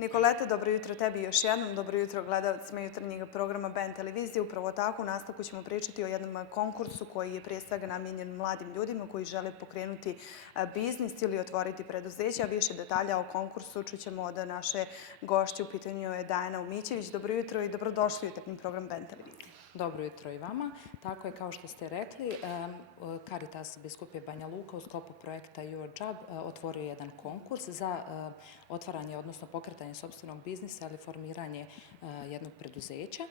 Nikoleta, dobro jutro tebi još jednom. Dobro jutro gledalcima jutarnjeg programa BN televizije. Upravo tako, u nastavku ćemo pričati o jednom konkursu koji je prije svega namijenjen mladim ljudima koji žele pokrenuti biznis ili otvoriti preduzeća. Više detalja o konkursu čućemo od naše gošće. U pitanju je Dajana Umićević. Dobro jutro i dobrodošli u jutarnji program BN televizije. Dobro jutro i vama. Tako je, kao što ste rekli, Caritas Biskupije Banja Luka u sklopu projekta Your Job otvorio jedan konkurs za otvaranje, odnosno pokretanje sopstvenog biznisa ili formiranje jednog preduzeća.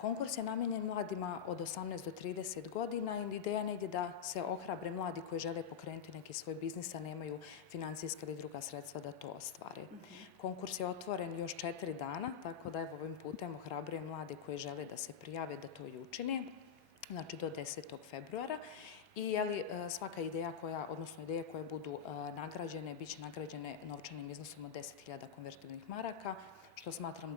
Konkurs je namijenjen mladima od 18 do 30 godina i ideja je negdje da se ohrabre mladi koji žele pokrenuti neki svoj biznis, a nemaju financijska ili druga sredstva da to ostvare. Konkurs je otvoren još 4 dana, tako da ovim putem ohrabrujem mladi koji žele da se prijave da to i učine, znači do 10. februara. I svaka ideja odnosno ideje koje budu nagrađene, bit će nagrađene novčanim iznosom od 10.000 konvertibilnih maraka, što smatram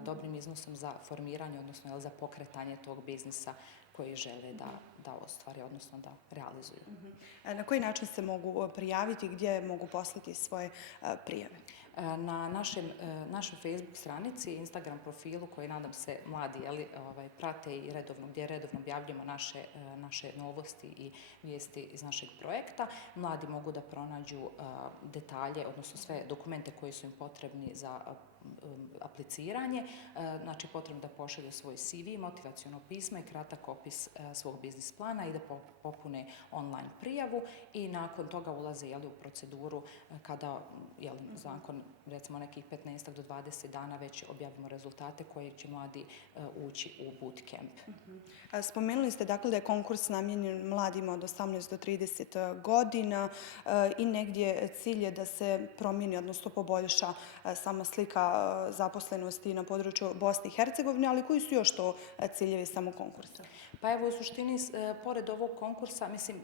dobrim iznosom za formiranje, odnosno za pokretanje tog biznisa koji žele da ostvare, odnosno da realizuju. Na koji način se mogu prijaviti, gdje mogu poslati svoje prijave? Na našoj Facebook stranici i Instagram profilu koji nadam se mladi prate i gdje redovno objavljujemo naše novosti i vijesti iz našeg projekta, mladi mogu da pronađu detalje, odnosno sve dokumente koji su im potrebni za apliciranje. Znači, potrebno da pošalju svoj CV, motivaciono pismo i kratak opis svog biznis plana i da popune online prijavu i nakon toga ulaze u proceduru kada nakon recimo nekih 15 do 20 dana već objavimo rezultate koje će mladi ući u bootcamp. Spomenuli ste dakle da je konkurs namijenjen mladima od 18 do 30 godina i negdje cilj je da se promijeni, odnosno poboljša sama slika zaposlenosti na području Bosne i Hercegovine, ali koji su još to ciljevi samog konkursa? Pa evo, u suštini, pored ovog konkursa, mislim,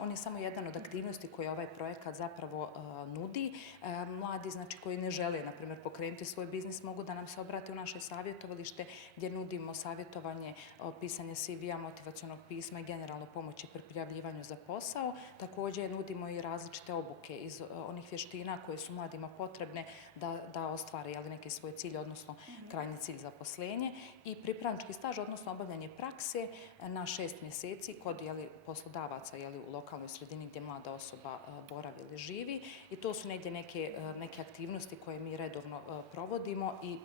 on je samo jedan od aktivnosti koje ovaj projekat zapravo nudi. Mladi, znači, koji ne žele, na primjer, pokrenuti svoj biznis, mogu da nam se obrate u naše savjetovalište gdje nudimo savjetovanje, pisanje CV-a, motivacionog pisma i generalno pomoći pri prijavljivanju za posao. Također nudimo i različite obuke iz onih vještina koje su mladima potrebne da ostvare neki svoj cilj, odnosno krajnji cilj zaposlenje, i pripravnički staž, odnosno obavljanje prakse na 6 mjeseci kod poslodavaca u lokalnoj sredini gdje mlada osoba boravi ili živi. I to su negdje neke aktivnosti koje mi redovno provodimo i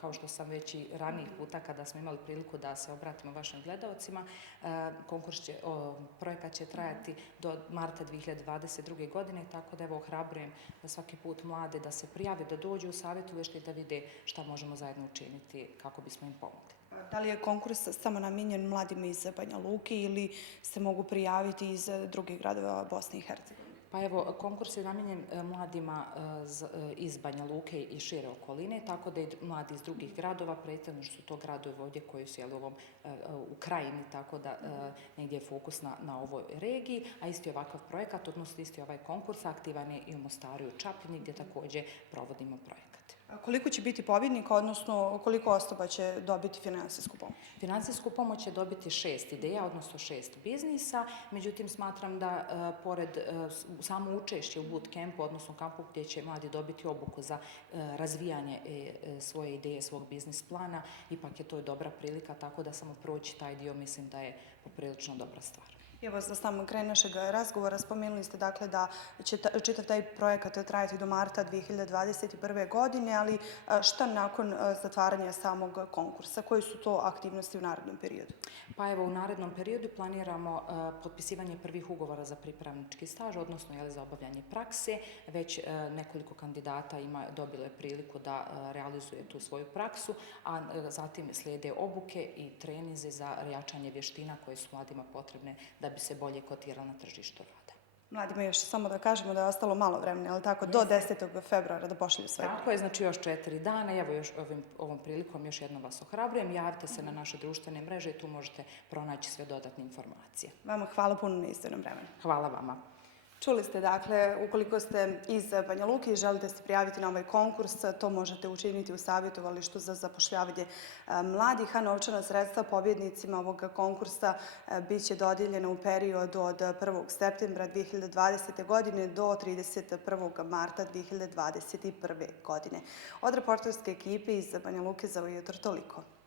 kao što sam već i ranijih puta kada smo imali priliku da se obratimo vašim gledalcima, projekat će trajati do marta 2022. godine, tako da ohrabrujem da svaki put mlade da se prijave, da dođu u savjetovalište i da vide šta možemo zajedno učiniti kako bismo im pomogli. Da li je konkurs samo namijenjen mladima iz Banja Luke ili se mogu prijaviti iz drugih gradova Bosne i Hercegovine? Pa evo, konkurs je namijenjen mladima iz Banja Luke i šire okoline, tako da i mladi iz drugih gradova, prethodno su to gradovi ovdje koji su u krajini, tako da negdje je fokus na ovoj regiji, a isti ovakav projekat, odnosno isti ovaj konkurs aktivan je i u Mostaru i u Čapljini gdje također provodimo projekat. Koliko će biti pobjednika, odnosno koliko osoba će dobiti financijsku pomoć? Financijsku pomoć će dobiti 6 ideja, odnosno 6 biznisa. Međutim, smatram da pored samo učešće u bootcampu, odnosno kampu gdje će mladi dobiti obuku za razvijanje svoje ideje, svog biznis plana, ipak je to dobra prilika, tako da samo proći taj dio mislim da je poprilično dobra stvar. Evo, za sam kraj našeg razgovora spomenuli ste dakle da će čitav taj projekat trajati do marta 2021. godine, ali šta nakon zatvaranja samog konkursa? Koje su to aktivnosti u narednom periodu? Pa evo, u narednom periodu planiramo potpisivanje prvih ugovora za pripravnički staž, odnosno za obavljanje prakse. Već nekoliko kandidata dobilo je priliku da realizuje tu svoju praksu, a zatim slijede obuke i treninzi za jačanje vještina koje su mladima potrebne da bi se bolje kotirala na tržištu rada. Mladima još samo da kažemo da je ostalo malo vremena, ali tako, do 10. februara da pošalju svoje. Tako je, znači još 4 dana. Evo, još ovom prilikom još jednom vas ohrabrujem. Javite se na naše društvene mreže i tu možete pronaći sve dodatne informacije. Vama hvala puno na izdvojenom vremenu. Hvala vama. Čuli ste, dakle, ukoliko ste iz Banja Luke i želite se prijaviti na ovaj konkurs, to možete učiniti u savjetovalištu za zapošljavanje mladih, a novčana sredstva pobjednicima ovog konkursa bit će dodijeljena u periodu od 1. septembra 2020. godine do 31. marta 2021. godine. Od reporterske ekipe iz Banja Luke za ovo jutro toliko.